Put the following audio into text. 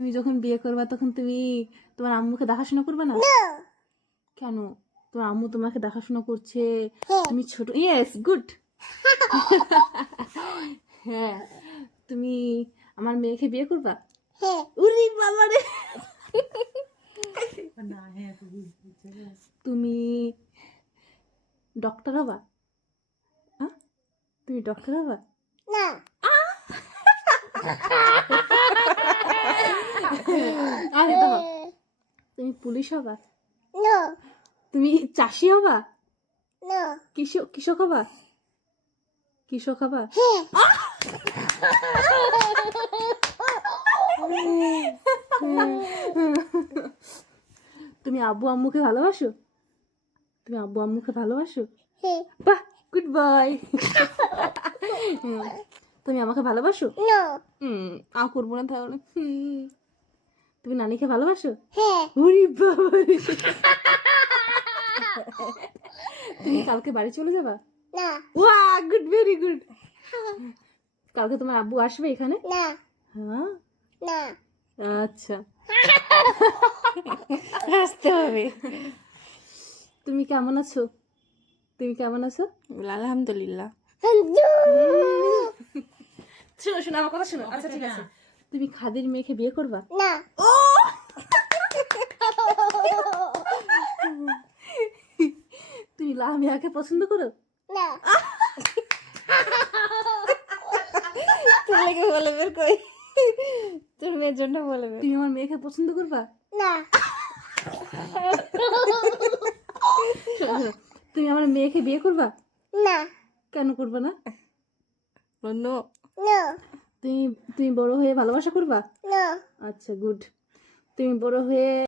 তুমি যখন বিয়ে করবা তখন তুমি তোমার আম্মুকে দেখাশোনা করবে না? কেন? তোমার আম্মু তোমাকে দেখাশোনা করছে, তুমি ছোট। Yes, good. হ্যাঁ, তুমি আমার মেয়েকে বিয়ে করবা? উরি বাবা রে! তুমি ডক্টর হবা? হ্যাঁ, তুমি ডক্টর হবা? আরে দাও, তুমি পুলিশ হবা? তুমি চাষি হবা? কৃষক হবা? কৃষক হবা? তুমি আব্বু আম্মুকে ভালোবাসো? তুমি আব্বু আম্মুকে ভালোবাসো? বাহ, গুড বয়। তুমি আমাকে ভালোবাসো? করবো না তাহলে। তুমি নানিকে ভালোবাসো? উরি বাবা রে! তুমি কালকে বাড়ি চলে যাবা? ওয়া, গুড, ভেরি গুড। কালকে তোমার আব্বু আসবে এখানে? হ্যাঁ, আচ্ছা। আসতে হবে। তুমি কেমন আছো? তুমি কেমন আছো? আলহামদুলিল্লাহ। শোনো শোনো, আমার কথা শোনো। আচ্ছা ঠিক আছে, তুমি খাদির মেয়েকে বিয়ে করবা? তুমি লামিয়াকে পছন্দ করো? তোর লেগে বলে বের কই, তোর মেয়ের জন্য বলে বের। তুমি আমার মেয়েকে পছন্দ করবা? শোনো, শোনো, তুমি আমার মেয়েকে বিয়ে করবা? কেন করবা না? নো। তুমি তুমি বড় হয়ে ভালোবাসা করবা? আচ্ছা, গুড। তুমি বড় হয়ে